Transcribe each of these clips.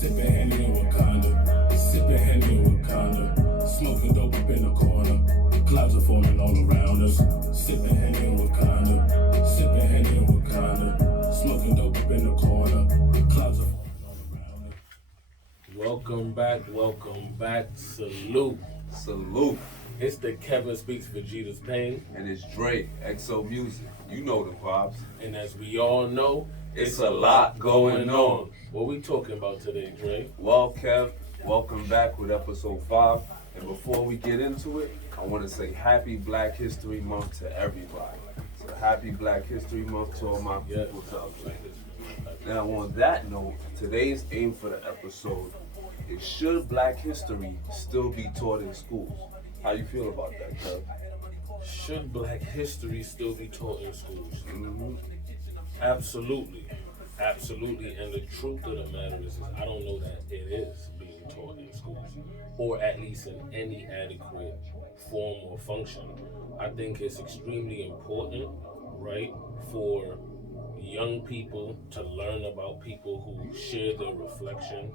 Sipping Henny in Wakanda. Sipping Henny in Wakanda. Smoking dope up in the corner. Clouds are forming all around us. Sipping Henny in Wakanda. Sipping Henny in Wakanda. Smoking dope up in the corner. Clouds are forming all around us. Welcome back. Salute. Salute. It's the Kevin Speaks Vegeta's Pain. And it's Dre, Exo Music. You know the vibes. And as we all know, It's a lot going on. What we talking about today, Dre? Well, Kev, welcome back with episode 5. And before we get into it, I want to say happy Black History Month to everybody. So happy Black History Month to all my people out there. Now on that note, today's aim for the episode is, should Black history still be taught in schools? How you feel about that, Kev? Should Black history still be taught in schools? Mm-hmm. Absolutely. And the truth of the matter is I don't know that it is being taught in schools, or at least in any adequate form or function. I think it's extremely important, right, for young people to learn about people who share their reflection,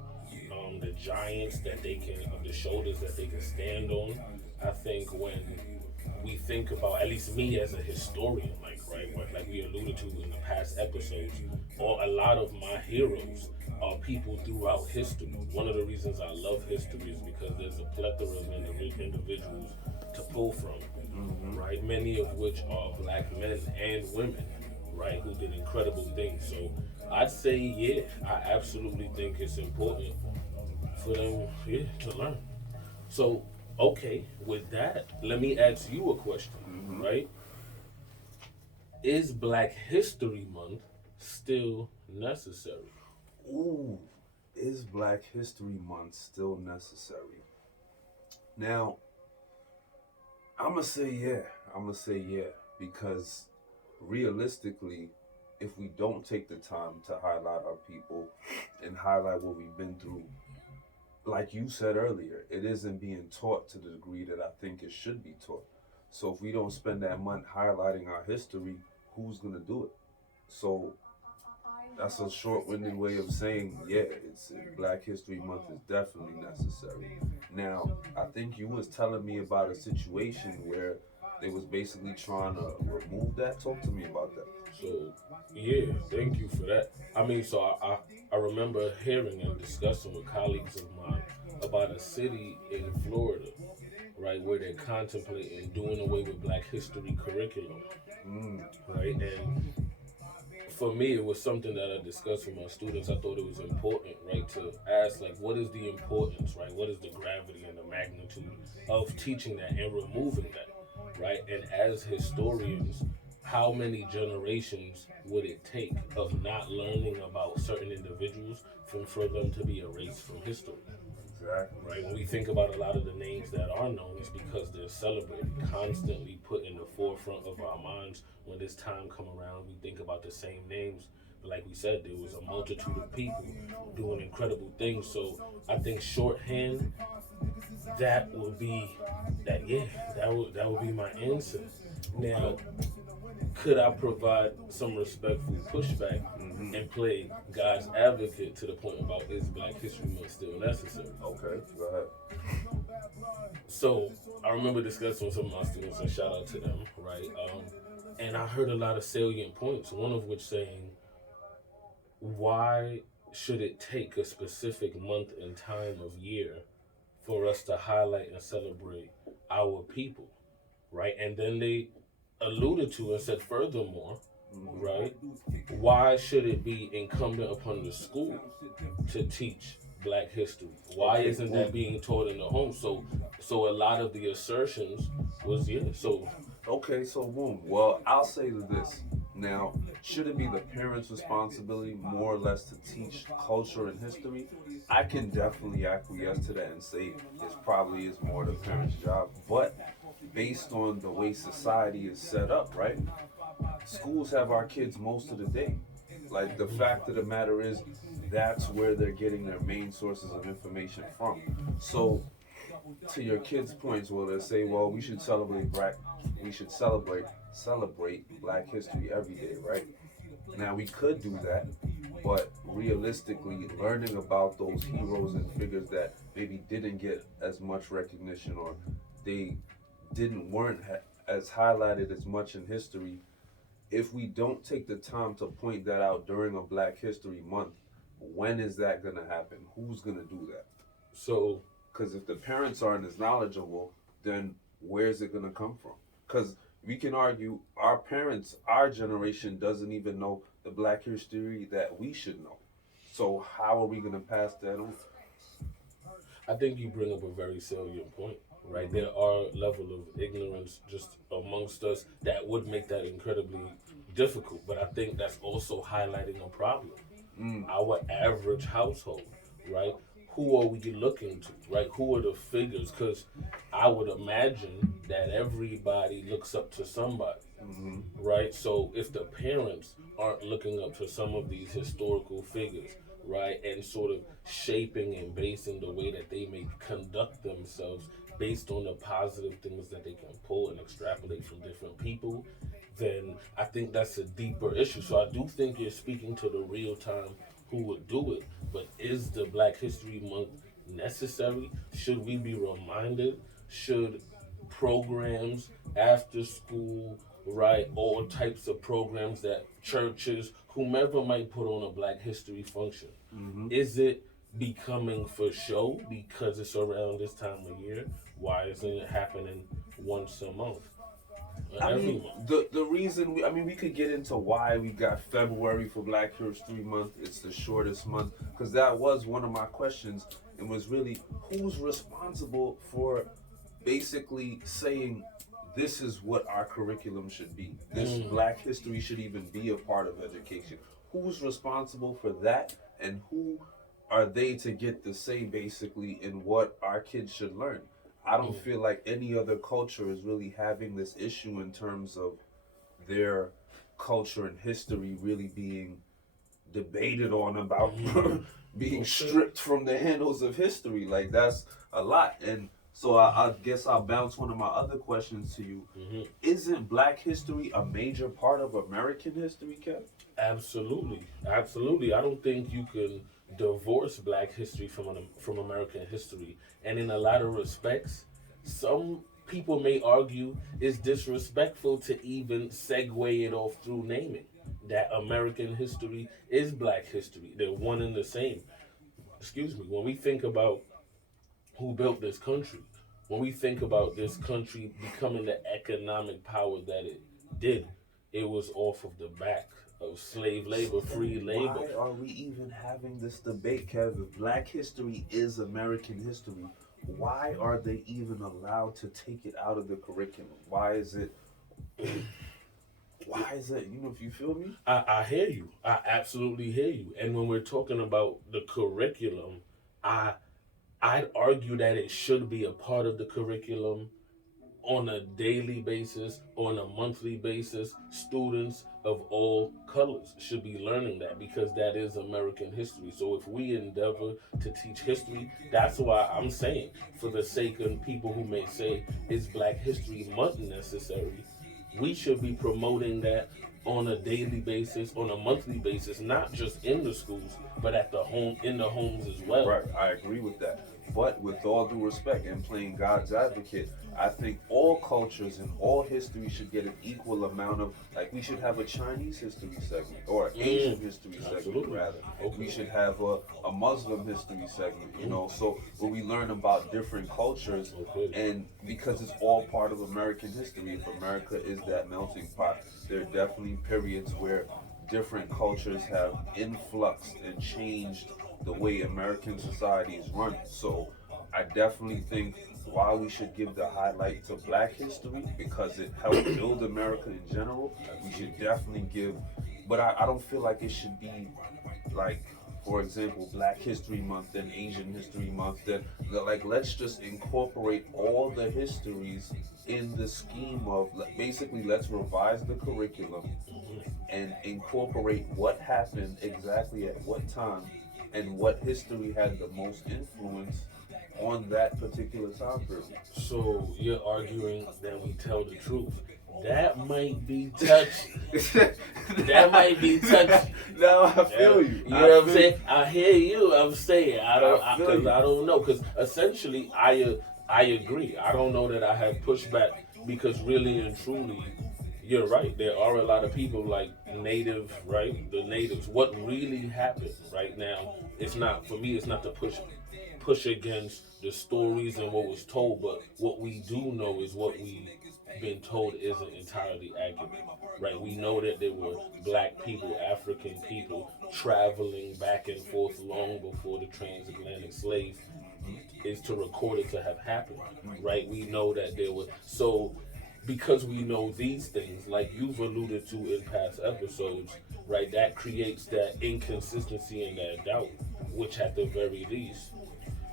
the giants that they can, the shoulders that they can stand on. I think when we think about, at least me as a historian, like we alluded to in the past episodes, or a lot of my heroes are people throughout history. One of the reasons I love history is because there's a plethora of individuals to pull from, right? Many of which are Black men and women, right, who did incredible things. So I'd say, yeah, I absolutely think it's important for them, to learn. So, okay, with that, let me ask you a question, right? Is Black History Month still necessary? Ooh, is Black History Month still necessary? Now, I'm going to say yeah, because realistically, if we don't take the time to highlight our people and highlight what we've been through, like you said earlier, it isn't being taught to the degree that I think it should be taught. So if we don't spend that month highlighting our history, who's going to do it? So that's a short-winded way of saying, yeah, Black History Month is definitely necessary. Now, I think you was telling me about a situation where they was basically trying to remove that. Talk to me about that. So, yeah, thank you for that. I mean, so I remember hearing and discussing with colleagues of mine about a city in Florida, right, where they're contemplating doing away with Black history curriculum, right? And for me, it was something that I discussed with my students. I thought it was important, right, to ask, like, what is the importance, right? What is the gravity and the magnitude of teaching that and removing that, right? And as historians, how many generations would it take of not learning about certain individuals for them to be erased from history? Exactly. Right? When we think about a lot of the names that are known, it's because they're celebrated, constantly put in the forefront of our minds. When this time come around, we think about the same names. But like we said, there was a multitude of people doing incredible things. So I think shorthand, that would be that would be my answer. Now, could I provide some respectful pushback and play God's advocate to the point about, is Black History Month still necessary? Okay, go ahead. So I remember discussing with some of my students, and shout out to them, right? And I heard a lot of salient points, one of which saying, why should it take a specific month and time of year for us to highlight and celebrate our people, right? And then they alluded to and said furthermore, right, why should it be incumbent upon the school to teach Black history? Why isn't that being taught in the home? So a lot of the assertions was, Okay, so boom. Well, I'll say this. Now, should it be the parents' responsibility more or less to teach culture and history? I can definitely acquiesce to that and say it probably is more the parents' job. But based on the way society is set up, right? Schools have our kids most of the day. Like, the fact of the matter is, that's where they're getting their main sources of information from. So, to your kids' points, well, they say, well, we should celebrate Black History every day, right? Now, we could do that, But realistically, learning about those heroes and figures that maybe didn't get as much recognition, or they didn't weren't as highlighted as much in history, if we don't take the time to point that out during a Black History Month, when is that going to happen? Who's going to do that? So Because if the parents aren't as knowledgeable, then where's it going to come from? Because we can argue our parents, our generation doesn't even know the Black history that we should know. So how are we going to pass that on? I think you bring up a very salient point, right? Mm-hmm. There are level of ignorance just amongst us that would make that incredibly difficult. But I think that's also highlighting a problem. Mm. Our average household, right? Who are we looking to, right? Who are the figures? Because I would imagine that everybody looks up to somebody, Mm-hmm. right? So if the parents aren't looking up to some of these historical figures, right, and sort of shaping and basing the way that they may conduct themselves based on the positive things that they can pull and extrapolate from different people, then I think that's a deeper issue. So I do think you're speaking to the real time who would do it. But is the Black History Month necessary? Should we be reminded? Should programs after school, right? All types of programs that churches, whomever might put on a Black History function. Mm-hmm. Is it becoming for show because it's around this time of year? Why isn't it happening once a month? I Every mean, month? the reason I mean, we could get into why we got February for Black History Month. It's the shortest month because that was one of my questions. It was really who's responsible for basically saying this is what our curriculum should be. This Black history should even be a part of education. Who's responsible for that, and who are they to get the say basically in what our kids should learn? I don't feel like any other culture is really having this issue in terms of their culture and history really being debated on about being stripped from the handles of history. Like that's a lot. And so I guess I'll bounce one of my other questions to you. Isn't Black history a major part of American history, Kev? Absolutely, absolutely. I don't think you can divorce Black history from American history. And in a lot of respects, some people may argue it's disrespectful to even segue it off through naming that American history is Black history. They're one and the same. Excuse me. When we think about who built this country, when we think about this country becoming the economic power that it did, it was off of the back of slave labor, free labor. Why are we even having this debate, Kev? If Black history is American history, why are they even allowed to take it out of the curriculum? Why is it? Why is it? You know, if you feel me. I hear you. I absolutely hear you. And when we're talking about the curriculum, I I'd argue that it should be a part of the curriculum on a daily basis, on a monthly basis. Students of all colors should be learning that because that is American history. So if we endeavor to teach history, that's why I'm saying, for the sake of people who may say, is Black History Month necessary? We should be promoting that on a daily basis, on a monthly basis, not just in the schools, but at the home, in the homes as well. Right, I agree with that. But with all due respect and playing God's advocate, I think all cultures and all history should get an equal amount of, like, we should have a Chinese history segment or an Asian history segment, Absolutely. rather. Okay. We should have a Muslim history segment, you know, so where we learn about different cultures, Okay. and because it's all part of American history. If America is that melting pot, there are definitely periods where different cultures have influxed and changed the way American society is run. So I definitely think while we should give the highlight to Black history because it helped build America in general, we should definitely give, but I don't feel like it should be like, for example, Black History Month, then Asian History Month, then like let's just incorporate all the histories in the scheme of basically let's revise the curriculum and incorporate what happened exactly at what time and what history had the most influence on that particular time period. So you're arguing that we tell the truth. That might be touchy. That might be touchy. No, I feel you. You know what I'm saying? I hear you. I'm saying I don't feel because you. I don't know because essentially I agree. I don't know that I have pushback because really and truly, you're right. There are a lot of people like native, right? The natives. What really happened right now? It's not for me. It's not to push against the stories and what was told, but what we do know is what we been told isn't entirely accurate. Right, we know that there were black people, African people traveling back and forth long before the transatlantic slave is to record it to have happened. Right, we know that there were so because we know these things, like you've alluded to in past episodes, right, that creates that inconsistency and that doubt, which at the very least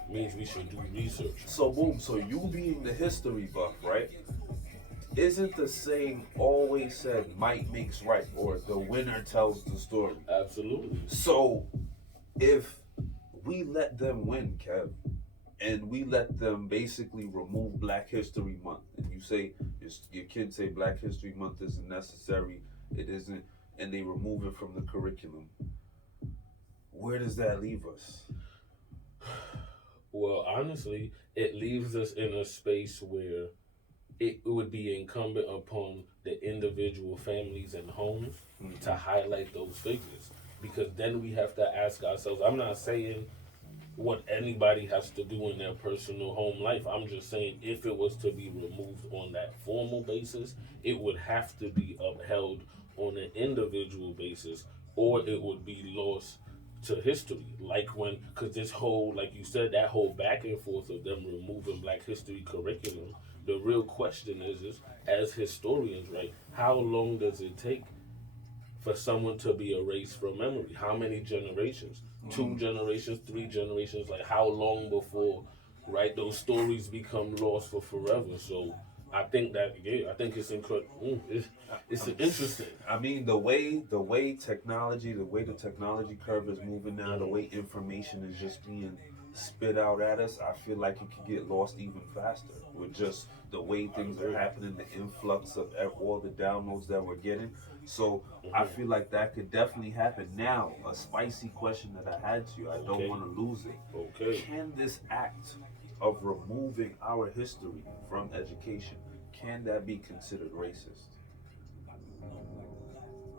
means we should do research. So boom. So you being the history buff, right? Isn't the saying always said might makes right, or the winner tells the story? Absolutely. So if we let them win, Kev, and we let them basically remove Black History Month, and you say your kids say Black History Month isn't necessary, it isn't, and they remove it from the curriculum, where does that leave us? Well, honestly, it leaves us in a space where it would be incumbent upon the individual families and homes to highlight those figures. Because then we have to ask ourselves, I'm not saying what anybody has to do in their personal home life. I'm just saying if it was to be removed on that formal basis, it would have to be upheld on an individual basis or it would be lost to history. Like when, because this whole, like you said, that whole back and forth of them removing Black history curriculum, the real question is as historians, right, how long does it take for someone to be erased from memory? How many generations? 2 generations, 3 generations? Like how long before, right, those stories become lost for forever? So I think that I think it's incredible. It's interesting. I mean, the way technology, the way the technology curve is moving now, the way information is just being spit out at us, I feel like it could get lost even faster with just the way things are happening, the influx of all the downloads that we're getting. So I feel like that could definitely happen. Now, a spicy question that I had to you, I don't Okay. want to lose it. Okay. Can this act of removing our history from education, can that be considered racist?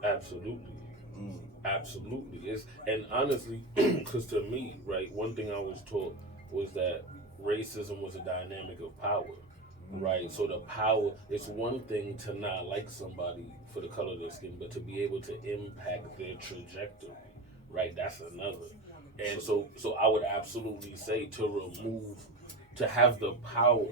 Absolutely. Mm. Absolutely. It's and honestly, because to me, right, one thing I was taught was that racism was a dynamic of power. Right. So the power, it's one thing to not like somebody for the color of their skin, but to be able to impact their trajectory. Right. That's another. And so I would absolutely say to have the power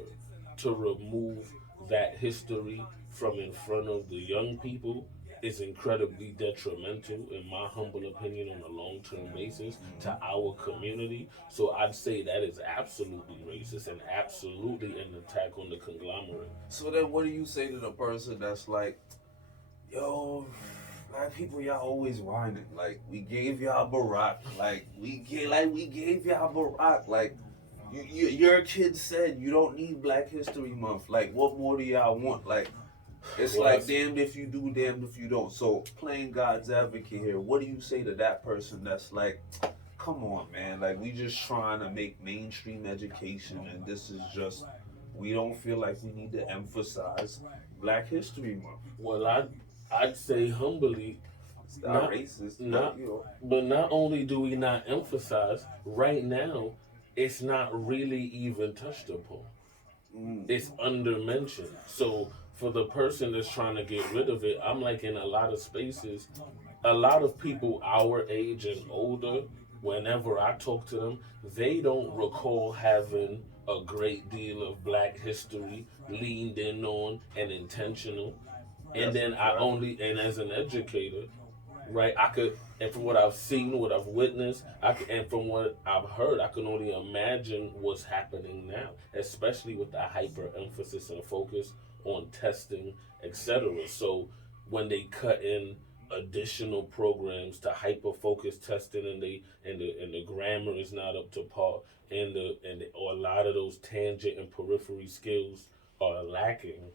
to remove that history from in front of the young people is incredibly detrimental, in my humble opinion, on a long term basis to our community. So I'd say that is absolutely racist and absolutely an attack on the conglomerate. So then, what do you say to the person that's like, "Yo, black people, y'all always whining. Like we gave y'all Barack. Like we gave y'all Barack. Like your kid said you don't need Black History Month. Like what more do y'all want? Like it's Well, like damned if you do, damned if you don't. So playing God's advocate here, what do you say to that person that's like, come on, man, like we just trying to make mainstream education and this is just we don't feel like we need to emphasize Black History Month. well, I'd say humbly, It's not not racist, not but you know. but not only do we not emphasize right now, it's not really even touched upon. Mm. It's undermentioned. So for the person that's trying to get rid of it, I'm like in a lot of spaces, a lot of people our age and older, whenever I talk to them, they don't recall having a great deal of Black history leaned in on and intentional. And That's then a I fact. only, and as an educator, right? I could, and from what I've seen, what I've witnessed, and from what I've heard, I can only imagine what's happening now, especially with the hyper emphasis and focus on testing, etc. So when they cut in additional programs to hyper focus testing, and the grammar is not up to par, or a lot of those tangent and periphery skills are lacking,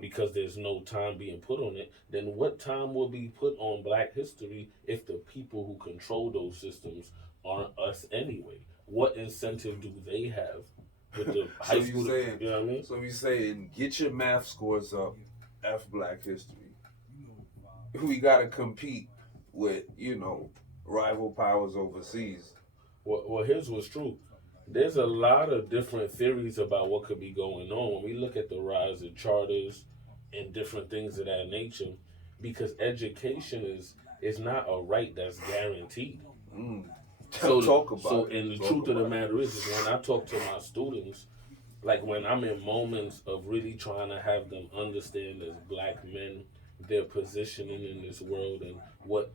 because there's no time being put on it, then what time will be put on Black history if the people who control those systems aren't us anyway? What incentive do they have with the So high you school? saying, You know what I mean? so you saying, get your math scores up, F Black history. We gotta compete with, rival powers overseas. Well, here's what's true. There's a lot of different theories about what could be going on when we look at the rise of charters and different things of that nature, because education is not a right that's guaranteed. Mm. So, Talk about so, it. and the Talk truth of the about it. matter is when I talk to my students, like when I'm in moments of really trying to have them understand as Black men their positioning in this world and what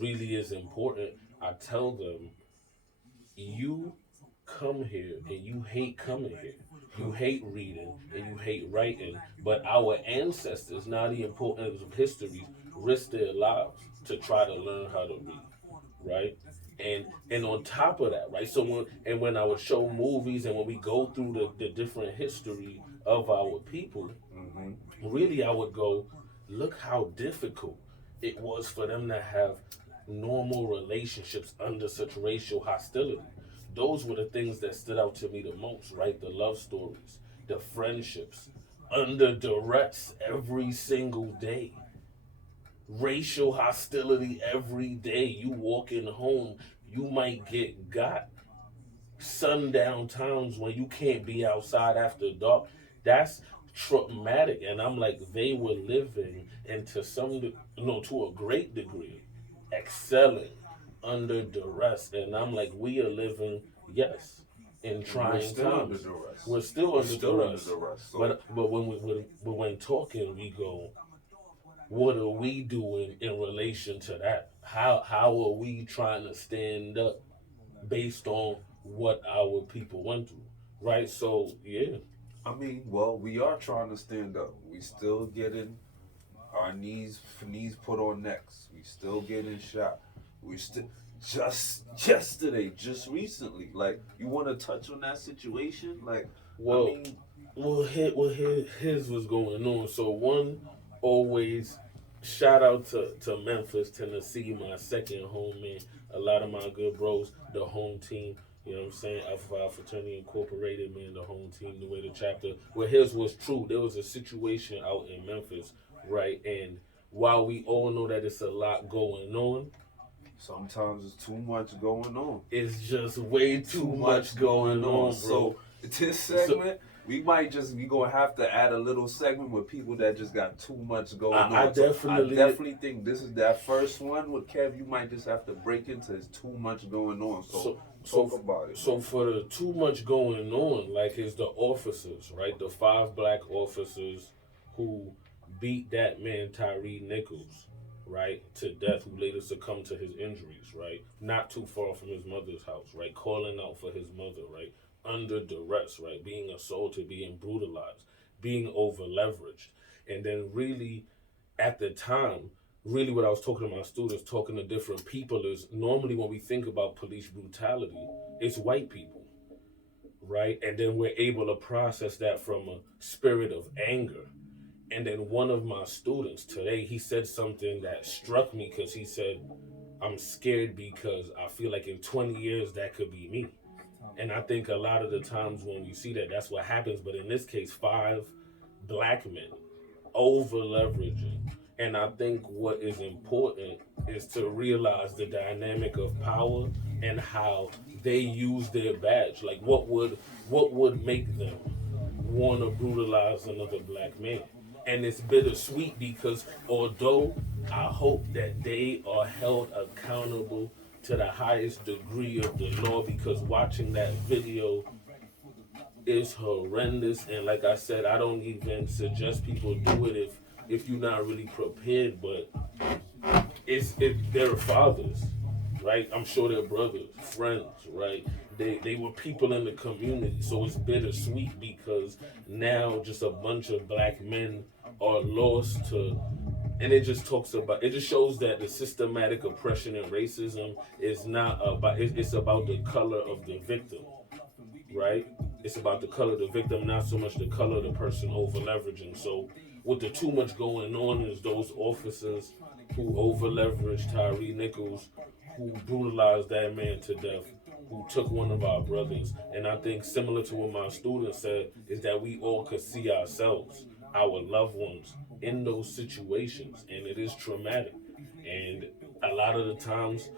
really is important, I tell them, you come here and you hate coming here. You hate reading and you hate writing. But our ancestors, now the importance of history, risked their lives to try to learn how to read, right? And on top of that, right? So when I would show movies and when we go through the different history of our people, really I would go, look how difficult it was for them to have normal relationships under such racial hostility. Those were the things that stood out to me the most, right? The love stories, the friendships, under duress every single day. Racial hostility every day. You walking home, you might get got. Sundown towns when you can't be outside after dark. That's traumatic. And I'm like, they were living, and to to a great degree, excelling under duress. And I'm like, we are living, yes, in trying times. We're still under duress. So, But when talking, we go, what are we doing in relation to that? How are we trying to stand up based on what our people went through, right? So yeah. I mean, well, we are trying to stand up. We still getting our knees put on necks. We still getting shot. We still just yesterday, just recently. Like, you want to touch on that situation? Like, Well, I mean, his was going on. So one, always shout out to Memphis, Tennessee, my second home, man. A lot of my good bros, the home team. You know what I'm saying? Alpha Phi Fraternity Incorporated, man, the home team, the way the chapter. Well, his was true. There was a situation out in Memphis, right? And while we all know that it's a lot going on, sometimes it's too much going on. it's just way too much going on, bro. So this segment, we gonna have to add a little segment with people that just got too much going on. I definitely think this is that first one with Kev. You might just have to break into it's too much going on. So talk about it. So for the too much going on, like is the officers, right? The 5 Black officers who beat that man Tyree Nichols, right, to death, who later succumbed to his injuries, right? Not too far from his mother's house, right? Calling out for his mother, right? Under duress, right? Being assaulted, being brutalized, being over leveraged. And then really at the time, really what I was talking to my students, talking to different people, is normally when we think about police brutality, it's white people, right? And then we're able to process that from a spirit of anger. And then one of my students today, he said something that struck me, because he said, I'm scared because I feel like in 20 years that could be me. And I think a lot of the times when we see that, that's what happens. But in this case, 5 Black men over leveraging. And I think what is important is to realize the dynamic of power and how they use their badge. Like what would make them want to brutalize another Black man? And it's bittersweet because although I hope that they are held accountable to the highest degree of the law, because watching that video is horrendous. And like I said, I don't even suggest people do it if you're not really prepared, but if they're fathers, right? I'm sure they're brothers, friends, right? They were people in the community, so it's bittersweet because now just a bunch of Black men are lost to, and it just shows that the systematic oppression and racism is not about, it's about the color of the victim, right? It's about the color of the victim, not so much the color of the person over leveraging. So with the too much going on is those officers who over leveraged Tyree Nichols, who brutalized that man to death, who took one of our brothers. And I think similar to what my student said is that we all could see ourselves, our loved ones in those situations, and it is traumatic. And a lot of the times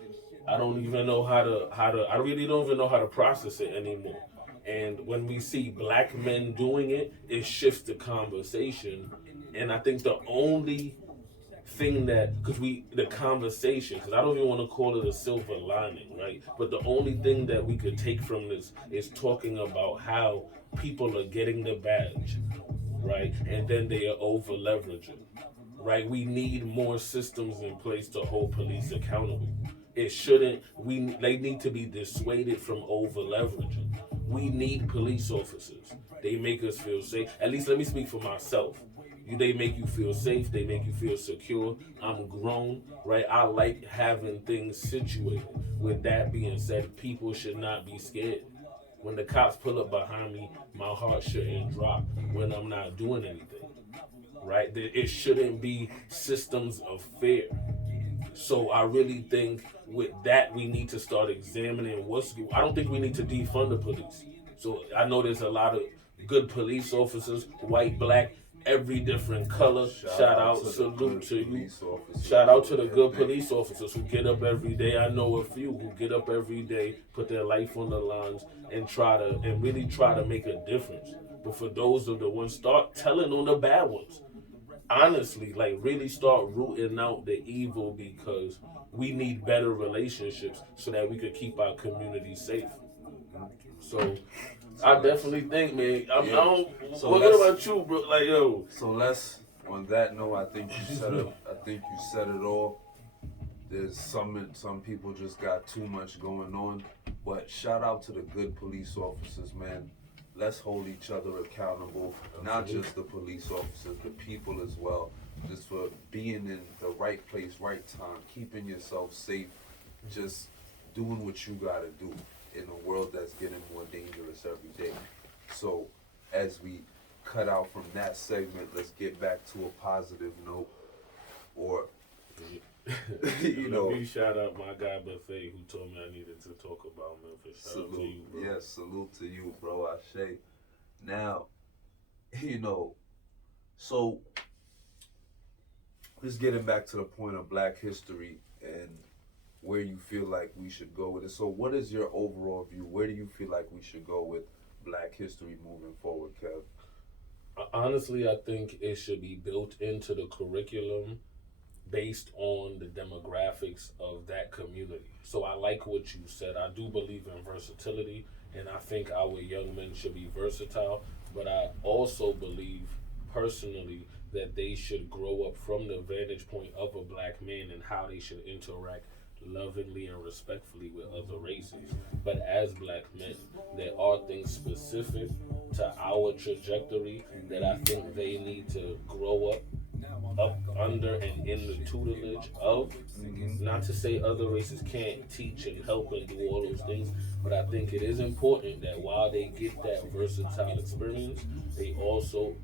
I don't even know how to I really don't even know how to process it anymore. And when we see black men doing it, it shifts the conversation. And I think the only thing that, because the conversation, because I don't even want to call it a silver lining, right? But the only thing that we could take from this is talking about how people are getting the badge, right? And then they are over leveraging, right? We need more systems in place to hold police accountable. It shouldn't, they need to be dissuaded from over leveraging. We need police officers. They make us feel safe. At least let me speak for myself. They make you feel safe. They make you feel secure. I'm grown, right? I like having things situated. With that being said, people should not be scared. When the cops pull up behind me, my heart shouldn't drop when I'm not doing anything, right? It shouldn't be systems of fear. So I really think with that we need to start examining what's. I don't think we need to defund the police. So I know there's a lot of good police officers, white, black, every different color. Shout out, salute to you. Shout out to the good police officers who get up every day. I know a few who get up every day, put their life on the lines, and really try to make a difference. But for those of the ones, start telling on the bad ones, honestly, like really start rooting out the evil, because we need better relationships so that we could keep our community safe. So I definitely think, man. I don't. So what about you, bro? Like, yo. So let's. On that note, I think you said it. I think you said it all. There's some people just got too much going on, but shout out to the good police officers, man. Let's hold each other accountable, not just the police officers, the people as well, just for being in the right place, right time, keeping yourself safe, just doing what you gotta do in a world that's getting more dangerous every day. So as we cut out from that segment, let's get back to a positive note, or Let me shout out my guy Buffet, who told me I needed to talk about Memphis. Shout out to you, bro. Yes, salute to you, bro. Ashe. Now, so just getting back to the point of Black history and where you feel like we should go with it. So what is your overall view? Where do you feel like we should go with Black history moving forward, Kev? Honestly, I think it should be built into the curriculum based on the demographics of that community. So I like what you said. I do believe in versatility, and I think our young men should be versatile, but I also believe personally that they should grow up from the vantage point of a black man and how they should interact lovingly and respectfully with other races. But as black men, there are things specific to our trajectory that I think they need to grow up under and in the tutelage of. Not to say other races can't teach and help and do all those things, but I think it is important that while they get that versatile experience, they also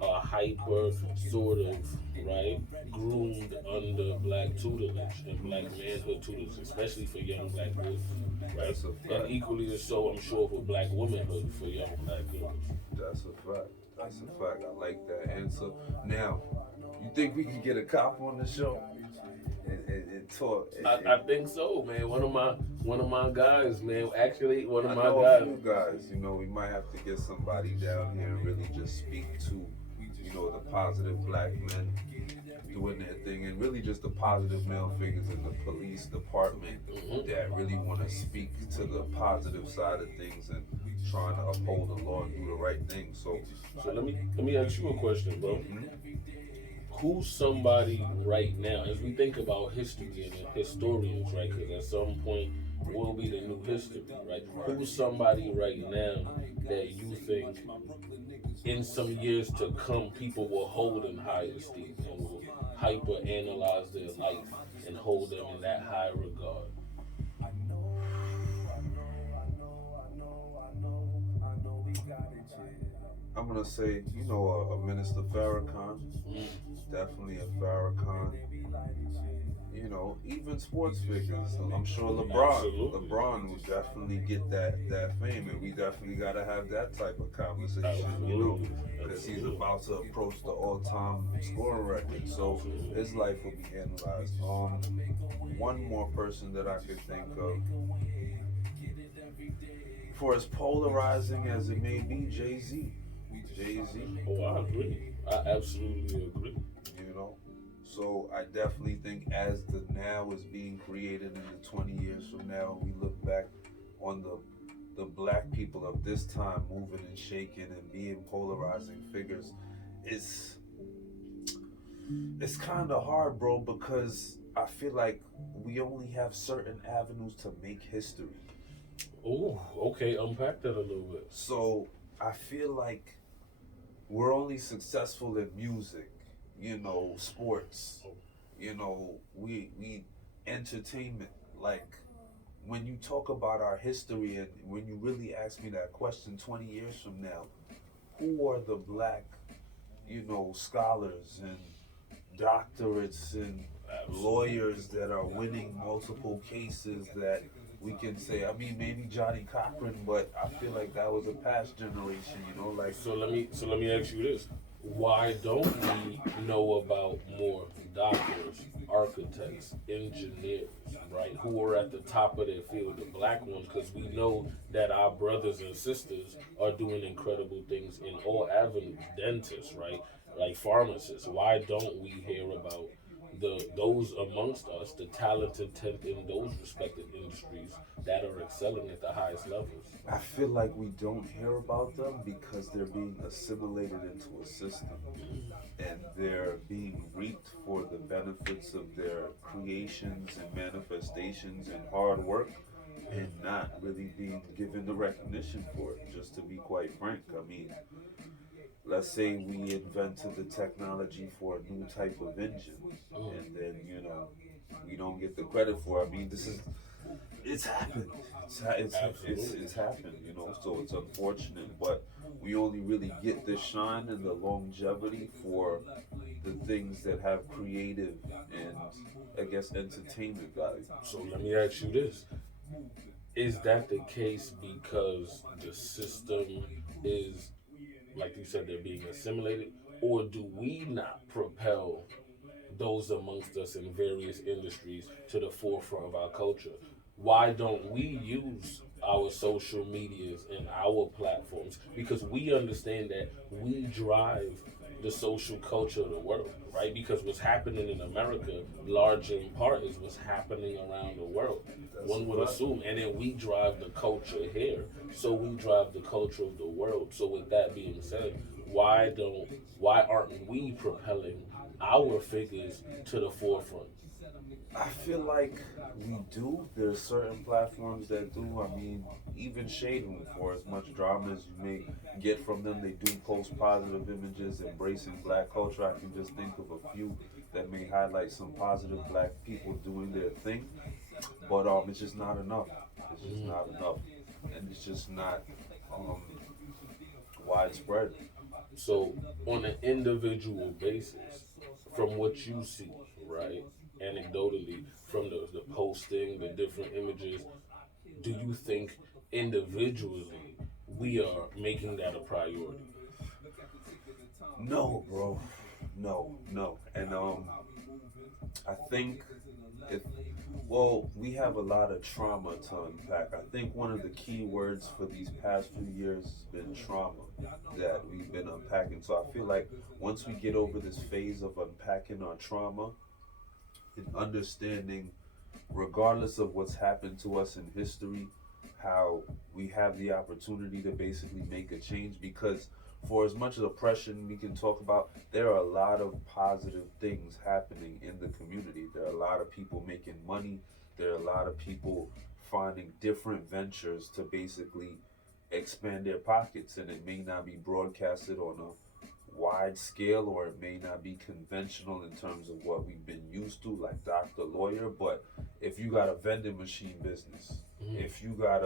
are hyper sort of right groomed under black tutelage and black manhood tutelage, especially for young black boys, right? And equally as so, I'm sure, for black womanhood for young black girls. That's a fact. That's a fact. I like that answer. Now, you think we can get a cop on the show and talk? I think so, man. One of my guys, man. Actually, one of my guys. A few guys. We might have to get somebody down here and really just speak to, the positive black men doing their thing, and really just the positive male figures in the police department that really want to speak to the positive side of things and trying to uphold the law and do the right thing. So let me ask you a question, bro. Who's somebody right now, as we think about history and historians, right? Because at some point we'll be the new history, right? Who's somebody right now that you think in some years to come people will hold in high esteem and will hyper analyze their life and hold them in that high regard? I'm gonna say, a Minister Farrakhan, definitely a Farrakhan. Even sports figures. I'm sure Absolutely. LeBron will definitely get that fame, and we definitely got to have that type of conversation. Absolutely. Because he's Absolutely. about to approach the all-time scoring record, so Absolutely. his life will be analyzed. One more person that I could think of, for as polarizing as it may be, Jay Z. Jay Z. Oh, I agree. I absolutely agree. you know. So I definitely think as the now is being created in the 20 years from now, we look back on the black people of this time moving and shaking and being polarizing figures. It's it's kind of hard, bro, because I feel like we only have certain avenues to make history. Oh, okay. Unpack that a little bit. So I feel like we're only successful in music, sports, we entertainment. Like when you talk about our history and when you really ask me that question 20 years from now, who are the black, scholars and doctorates and Absolutely. lawyers that are winning multiple cases that we can say, I mean, maybe Johnny Cochran, but I feel like that was a past generation, like. So let me ask you this: why don't we know about more doctors, architects, engineers, right, who are at the top of their field, the black ones? Because we know that our brothers and sisters are doing incredible things in all avenues. Dentists, right, like pharmacists. Why don't we hear about those amongst us, the talented tenth in those respected industries that are excelling at the highest levels? I feel like we don't hear about them because they're being assimilated into a system and they're being reaped for the benefits of their creations and manifestations and hard work and not really being given the recognition for it, just to be quite frank. I mean, let's say we invented the technology for a new type of engine and then, we don't get the credit for it. I mean, it's happened. It's Absolutely. happened, so it's unfortunate, but we only really get the shine and the longevity for the things that have creative and, I guess, entertainment value. So let me ask you this: is that the case because the system is, like you said, they're being assimilated, or do we not propel those amongst us in various industries to the forefront of our culture? Why don't we use our social medias and our platforms? Because we understand that we drive the social culture of the world, right? Because what's happening in America, large in part, is what's happening around the world. That's a One would fact. assume, and then we drive the culture here, so we drive the culture of the world. So, with that being said, why aren't we propelling our figures to the forefront? I feel like we do. There's certain platforms that do. I mean, even Shade Room, for as much drama as you may get from them, they do post positive images embracing black culture. I can just think of a few that may highlight some positive black people doing their thing. But it's just not enough. It's just Mhm. not enough, and it's just not um widespread. So, on an individual basis, from what you see, right, anecdotally, from the posting, the different images, do you think individually we are making that a priority? No, bro. No, no. And I think if well, we have a lot of trauma to unpack. I think one of the key words for these past few years has been trauma that we've been unpacking. So I feel like once we get over this phase of unpacking our trauma and understanding, regardless of what's happened to us in history, how we have the opportunity to basically make a change. Because for as much as oppression we can talk about, there are a lot of positive things happening in the community. There are a lot of people making money. There are a lot of people finding different ventures to basically expand their pockets, and it may not be broadcasted on a wide scale, or it may not be conventional in terms of what we've been used to, like doctor, lawyer. But if you got a vending machine business, Mhm. if you got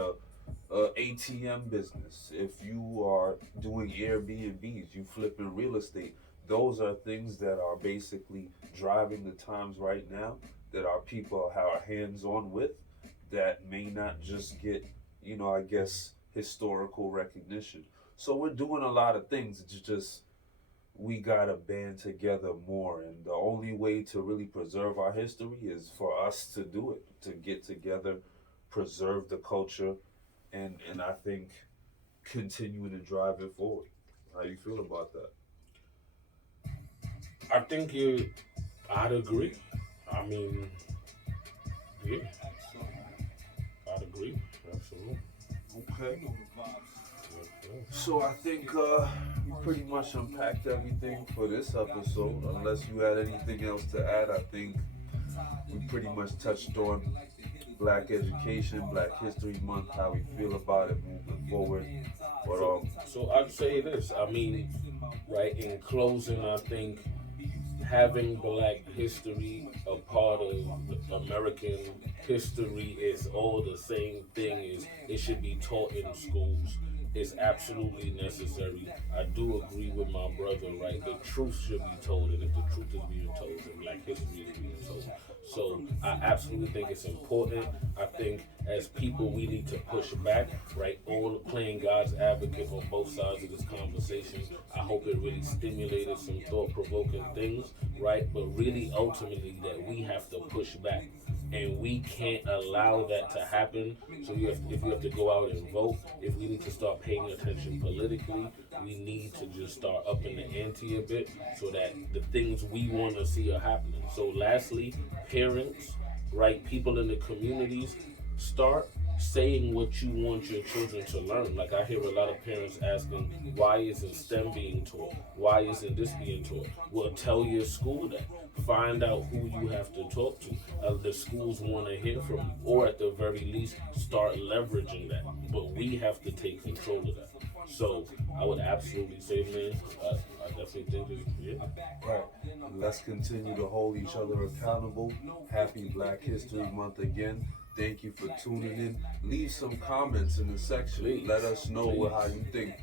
ATM business, if you are doing Airbnbs, you flipping real estate, those are things that are basically driving the times right now that our people are hands on with that may not just get, I guess, historical recognition. So we're doing a lot of things. It's just we gotta band together more, and the only way to really preserve our history is for us to do it, to get together, preserve the culture, and I think continuing to drive it forward. How you feel about that? I think I'd agree. I mean, yeah, I'd agree. Absolutely. Okay. Okay. So I think we pretty much unpacked everything for this episode. Unless you had anything else to add, I think we pretty much touched on Black education, Black History Month, how we feel about it moving forward. But So I'd say this. I mean, right in closing, I think having Black history a part of American history is all the same thing. Is it should be taught in schools. It's absolutely necessary. I do agree with my brother, right? The truth should be told, and if the truth is being told, then Black history is being told. So I absolutely think it's important. I think as people we need to push back, right? All playing God's advocate on both sides of this conversation. I hope it really stimulated some thought-provoking things, right? But really, ultimately, that we have to push back, and we can't allow that to happen. So if you have to go out and vote, if we need to start paying attention politically, we need to just start upping the ante a bit so that the things we want to see are happening. So lastly, parents, right, people in the communities, start saying what you want your children to learn. Like I hear a lot of parents asking, why isn't STEM being taught? Why isn't this being taught? Well, tell your school that. Find out who you have to talk to. The schools want to hear from you, or at the very least, start leveraging that. But we have to take control of that. So I would absolutely say, man, I definitely think it's, yeah. right, let's continue to hold each other accountable. Happy Black History Month again. Thank you for tuning in. Leave some comments in the section. Please. Let us know how you think.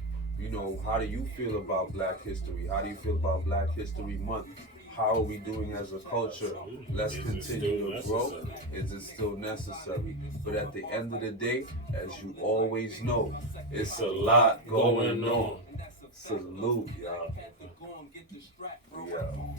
How do you feel about Black history? How do you feel about Black History Month? How are we doing as a culture? Let's continue to grow. Is it still necessary? But at the end of the day, as you always know, it's a lot going on. Salute, y'all. Yeah.